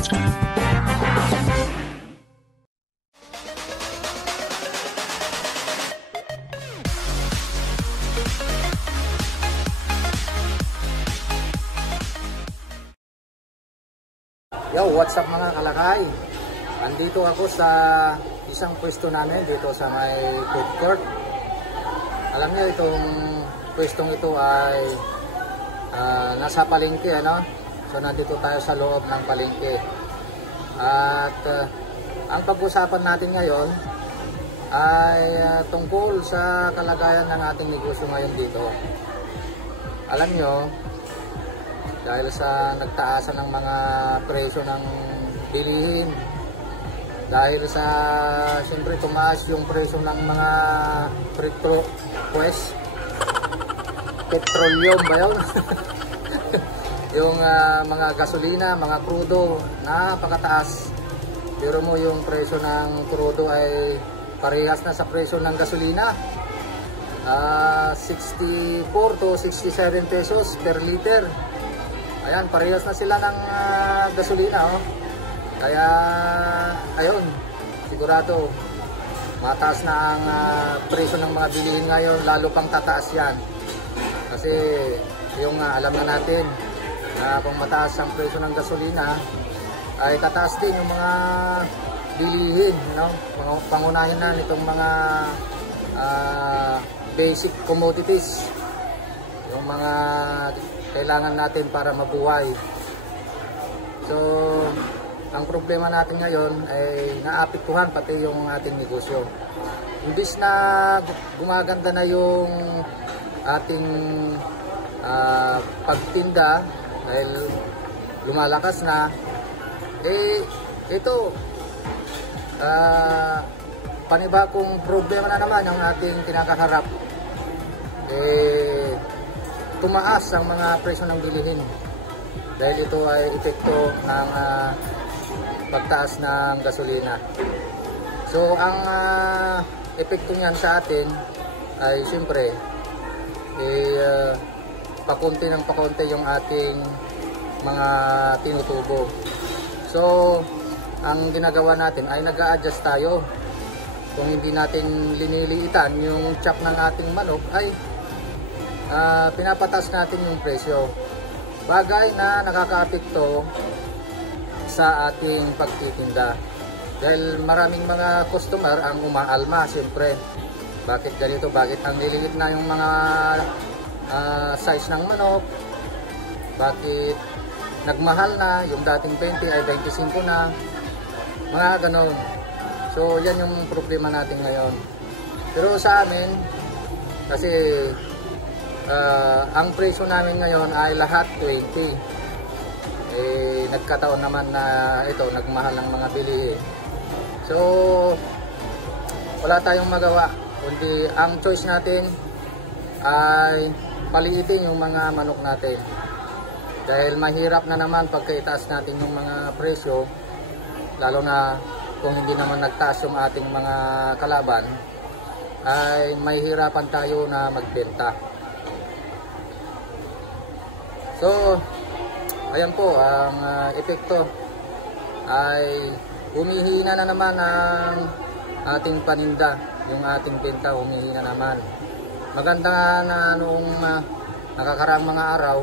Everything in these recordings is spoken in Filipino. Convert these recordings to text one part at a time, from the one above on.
Yo, what's up mga kalakay? Andito ako sa isang pwesto namin dito sa may food court. Alam niyo itong pwestong ito ay nasa palengke, ano? So nandito tayo sa loob ng palengke. At ang pag-usapan natin ngayon ay tungkol sa kalagayan ng ating negosyo ngayon dito. Alam niyo, dahil sa nagtaasan ng mga presyo ng bilihin, dahil sa siyempre tumaas yung presyo ng mga petroleum ba yun? Yung mga gasolina, mga crudo, napakataas. Pero mo yung presyo ng crudo ay parehas na sa presyo ng gasolina, 64 to 67 pesos per liter. Ayan, parehas na sila ng gasolina, oh. Kaya, ayun, sigurado, mataas na ang presyo ng mga bilihin ngayon, lalo pang tataas yan. Kasi, yung alam na natin, kung mataas ang presyo ng gasolina, ay tataas din yung mga bilihin, no? Pangunahin na nitong mga basic commodities, yung mga kailangan natin para mabuhay. So, ang problema natin ngayon ay naapektuhan pati yung ating negosyo. Imbis na gumaganda na yung ating pagtinda dahil lumalakas na, ito panibagong problema na naman ang ating kinakaharap. Tumaas ang mga presyo ng bilihin dahil ito ay epekto ng pagtaas ng gasolina. So ang epekto niyan sa atin ay siyempre pakunti ng pakunti yung ating mga tinutubo. So ang ginagawa natin ay nag-a-adjust tayo. Kung hindi natin liniliitan yung chop ng ating manok ay pinapataas natin yung presyo. Bagay na nakakaapekto sa ating pagtitinda. Dahil maraming mga customer ang umaalma, siyempre. Bakit ganito? Bakit ang liliit na yung mga size ng manok? Bakit nagmahal na? Yung dating 20 ay 25 na. Mga ganon. So, yan yung problema natin ngayon. Pero sa amin, kasi ang presyo namin ngayon ay lahat 20. Nagkataon naman na ito, nagmahal ng mga bilihin. So, wala tayong magawa. Kundi ang choice natin ay paliitin yung mga manok natin. Dahil mahirap na naman pagkaitaas natin yung mga presyo, lalo na kung hindi naman nagtaas yung ating mga kalaban, ay mahihirapan tayo na magbenta. So, ayan po, ang epekto ay humihina na naman ang ating paninda, yung ating benta humihina naman. Maganda na noong nakakaraang mga araw,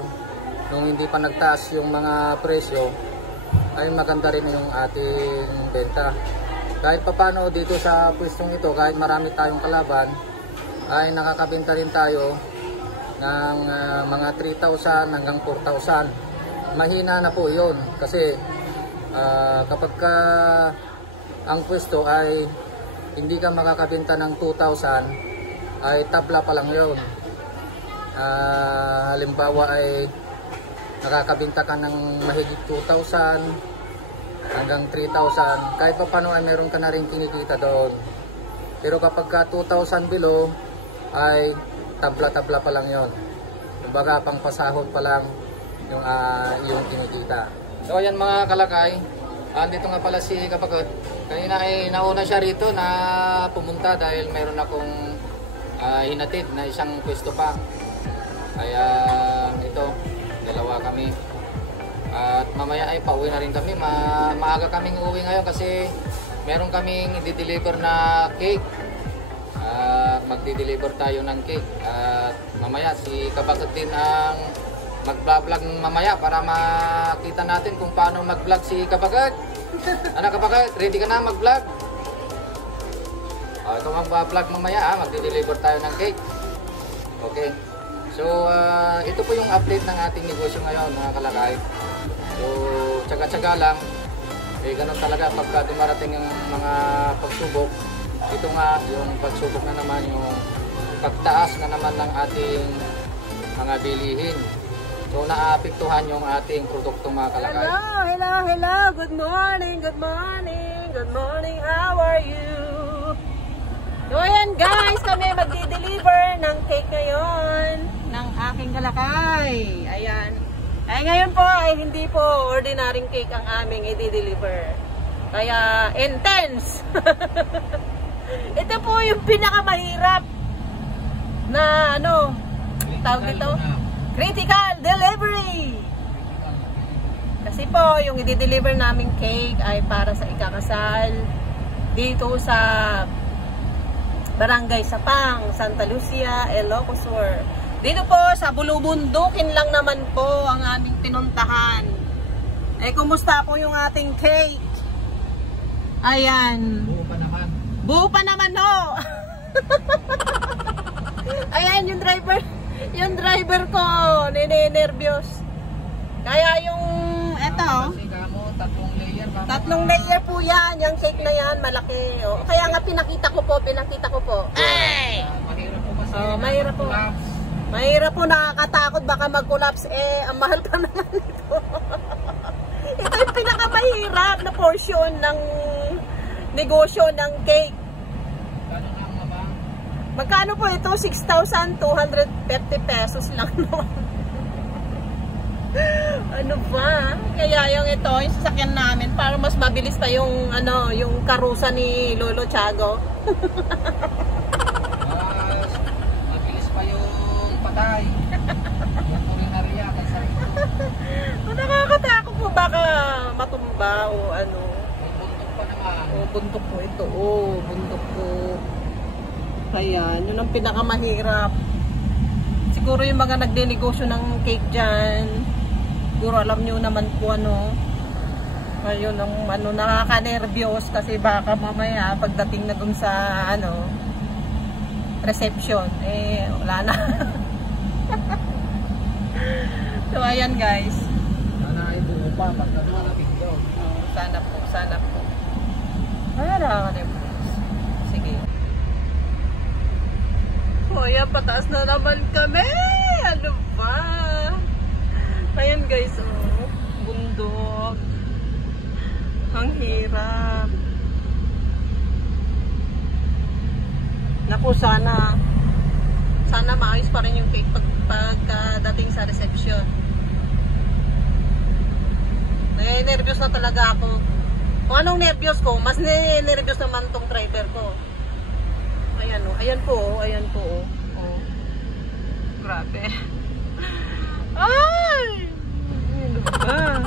nung hindi pa nagtaas yung mga presyo, ay maganda rin yung ating benta. Kahit papano dito sa pwestong ito, kahit marami tayong kalaban, ay nakakabenta rin tayo ng mga 3,000 hanggang 4,000. Mahina na po yun kasi kapag ang pwesto ay hindi ka makakabenta ng 2,000, ay tabla pa lang yun. Halimbawa ay nakakabenta ka ng mahigit 2,000 hanggang 3,000, kahit pa paano ay meron ka na rin kinikita doon. Pero kapag ka 2,000 below ay tabla-tabla pa lang yon. Kumbaga pang pasahod pa lang yung kinikita. So ayan mga kalakay, andito nga pala si Kapagod. Kanina ay nauna siya rito na pumunta dahil meron akong hinatid na isang pwesto pa. Kaya ito, dalawa kami. At mamaya ay pauwi na rin kami. Maaga kaming uuwi ngayon kasi meron kaming i-deliver na cake. Magdi-deliver tayo ng cake. At mamaya si Kabagat din ang mag-vlog mamaya para makita natin kung paano mag-vlog si Kabagat. Ano Kabagat, ready ka na mag-vlog? Ito mag-vlog mamaya, magdi-deliver tayo ng cake. Okay. So, ito po yung update ng ating negosyo ngayon mga kalakay. So, tsaga-tsaga lang. Ganun talaga pagka dumarating yung mga pagsubok. Ito nga, yung pagsubok na naman, yung pagtaas na naman ng ating mga bilihin. So, naapektuhan yung ating produktong mga kalakay. Hello. Good morning. How are you? So, ayan guys, kami magdi-deliver ng cake ngayon ng aking kalakay. Ayan. Ay ngayon po ay hindi po ordinaryong cake ang aming i-deliver. Kaya intense. Ito po yung pinakamahirap na tawag dito, critical delivery. Kasi po yung i-deliver naming cake ay para sa ikakasal dito sa Barangay Sapang, Santa Lucia, Ilocos Sur. Dito po sa Bulubundukin lang naman po ang aming pinuntahan. Kumusta po yung ating cake? Ayan. Buo pa naman. Buo pa naman ho. Ayan yung driver ko, nene-nervyos. Kaya yung tatlong layer po yan, yung cake na yan, malaki. Oh. Kaya nga pinakita ko po. Ay! Mahirap po kasi. Mahirap po. Mahirap po, nakakatakot, baka mag-collapse. Ang mahal pa naman ito. Ito yung pinakamahirap na portion ng negosyo ng cake. Gano'n lang ba? Magkano po ito? 6,250 pesos lang naman. Ano ba? Kaya yung yung sasakyan namin para mas mabilis pa yung yung karusa ni Lolo Tiago. Mabilis pa yung patay. Yung kulinarya kasi nakakatakot po, baka matumba o ano. buntok pa naman. Buntok po ito. Buntok po. Kaya yun ang pinakamahirap. Siguro yung mga nagdenegosyo ng cake dyan, siguro alam nyo naman po ayun ang nakaka-nervyos kasi baka mamaya pagdating na dun sa reception, wala na. So ayan guys. Sana ay buo pa pagka dumating doon. Sana po. Nakaka-nervyos. Sige. Ayan, pataas na naman kami. Ano ba? Ayan guys, bundok. Ang hirap. Naku, sana maayos pa rin yung cake pagdating sa reception. Nervyos na talaga ako. Kung anong nervyos ko, mas nervyos naman tong driver ko. Ayan po. Grabe. Ay! Ano ba?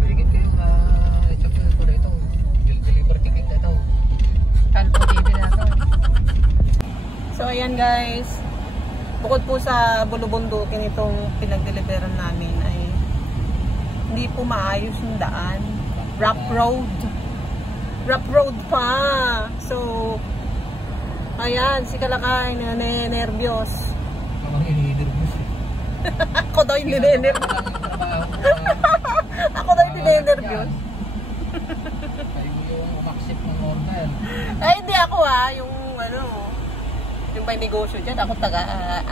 Bigit kayo i-check ko dito. Deliver ticket na ito. Kalpo TV na ito. So ayan guys. Bukod po sa Bulubundukin itong pinag-deliveran namin ay hindi po maayos yung daan. Rough road pa. So ayan, si Kalakay nene-nervyos. Ako daw yung nene-nervyos. Ako daw yung nene-nervyos. Yung umaksip ng order. Ay hindi ako yung yung may negosyo dyan, ako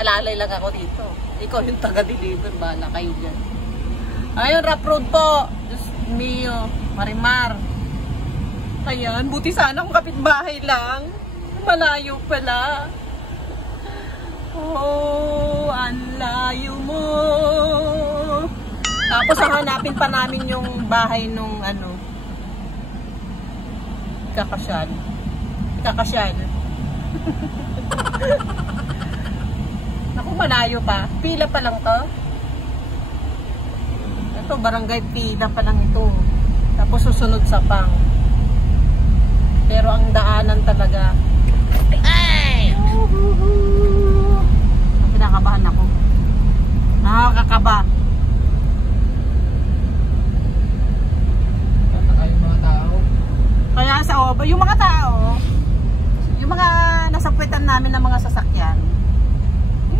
alalay lang ako dito. Ikaw yung taga-deliver, bala kayo dyan. Ayun, rough road po. Diyos mio, Marimar. Ayan, buti sana kung kapitbahay lang. Malayo pala. Ang layo mo. Tapos hanapin pa namin yung bahay nung ikakasyal. Ikakasyal. Naku, malayo pa. Pila pa lang to. Ito, barangay pila pa lang ito. Tapos susunod sa pang. Pero ang daanan talaga. Ay! Kinakabahan ako. Nakakakaba. Yung mga tao. Kaya sa yung mga tao, yung mga nasapwitan namin ng mga sasakyan,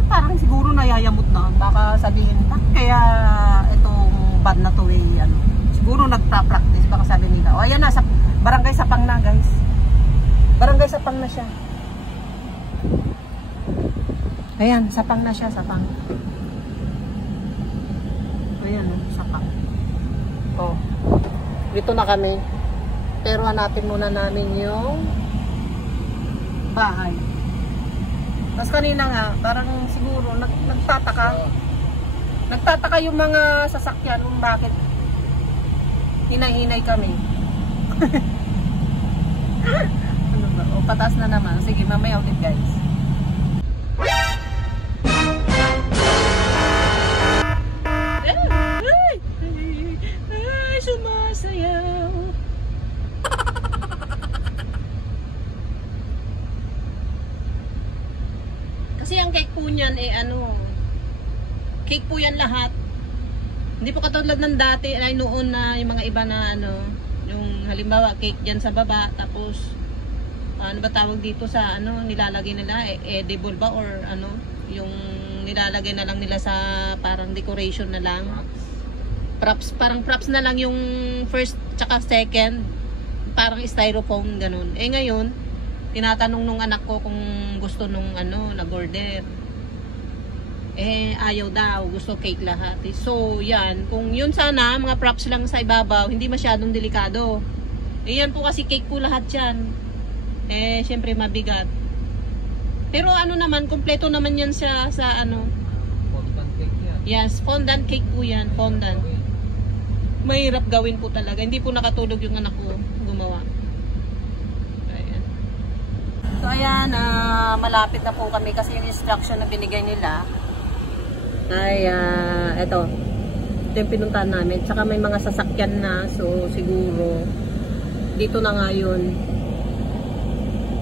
parang siguro nayayamot na. Baka sabihin, kaya itong bad na to ano. Siguro nagpa-practice, baka sabi nila. O ayan na, sa barangay Sapang na guys. Barangay Sapang na siya. Ayan, Sapang na siya, Sapang. Ayan o, Sapang. O, dito na kami. Pero hanapin muna namin yung bahay. Tapos kanina nga, parang siguro nagtataka. Nagtataka yung mga sasakyan kung bakit hinay-hinay kami. Ano ba? O, patas na naman. Sige, mamaya ulit guys. Ay, sumasayaw. Kasi ang cake po niyan cake po yan lahat. Hindi po katulad ng dati ay noon na yung mga iba na yung halimbawa cake diyan sa baba tapos ano ba tawag dito sa nilalagay nila edible ba or yung nilalagay na lang nila sa parang decoration na lang. Props, parang props na lang yung first tsaka second. Parang styrofoam ganun. Ngayon tinatanong nung anak ko kung gusto nung nag-order. Ayaw daw, gusto cake lahat. So, yan. Kung yun sana, mga props lang sa ibabaw, hindi masyadong delikado. Yan po kasi cake po lahat yan. Syempre mabigat. Pero naman, kompleto naman yan sa Fondant cake yan. Yes, fondant cake po yan. Fondant. Mahirap gawin po talaga. Hindi po nakatulog yung anak ko gumawa. So ayan, malapit na po kami kasi yung instruction na binigay nila ay ito yung pinuntahan namin. Tsaka may mga sasakyan na, so siguro dito na nga yun.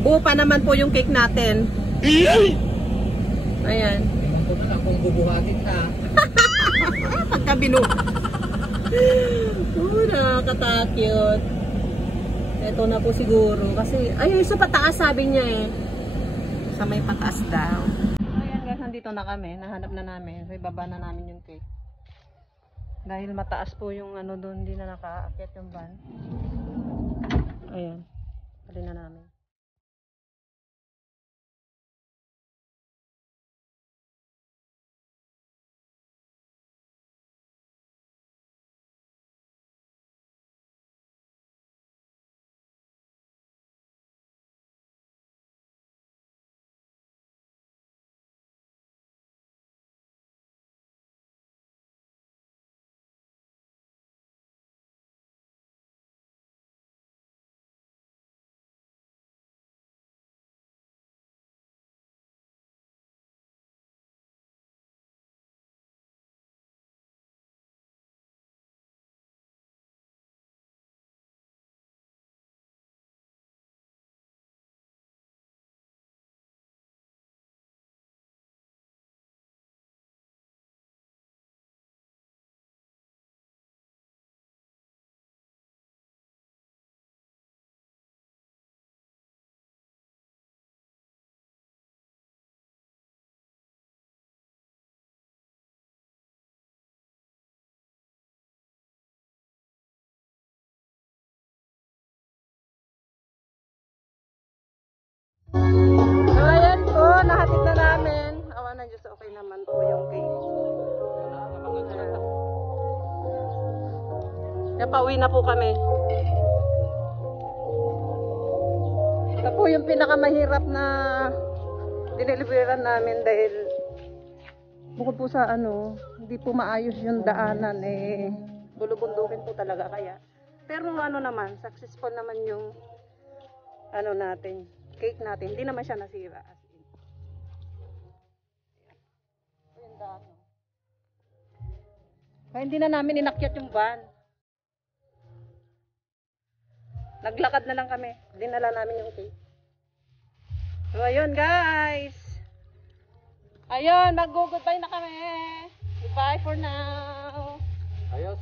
Buo pa naman po yung cake natin. Ayan. Tingnan ko na lang kung bubuhatin na. Pagkabinu. Nakakatakot. Ito na po siguro. Kasi, ayun, sa pataas sabi niya sa may pataas daw. Ayan guys, nandito na kami. Nahanap na namin. So, ibaba na namin yung cake. Dahil mataas po yung doon, hindi na nakaakyat yung van. Ayan. Pali na namin. Nahatid na namin. Awa na Diyos, okay naman po yung cake. Kaya pauwi na po kami. Ito po yung pinakamahirap na dineliveran namin dahil bukod po sa hindi po maayos yung daanan bulubundukin po talaga kaya. Pero naman, successful naman yung ano natin, cake natin. Hindi naman siya nasira. As in. Ayan dami. Kaya hindi na namin inakyat yung van. Naglakad na lang kami. Dinala namin yung cake. So, ayun guys. Ayun, mag-goodbye na kami. Goodbye for now. Ayos.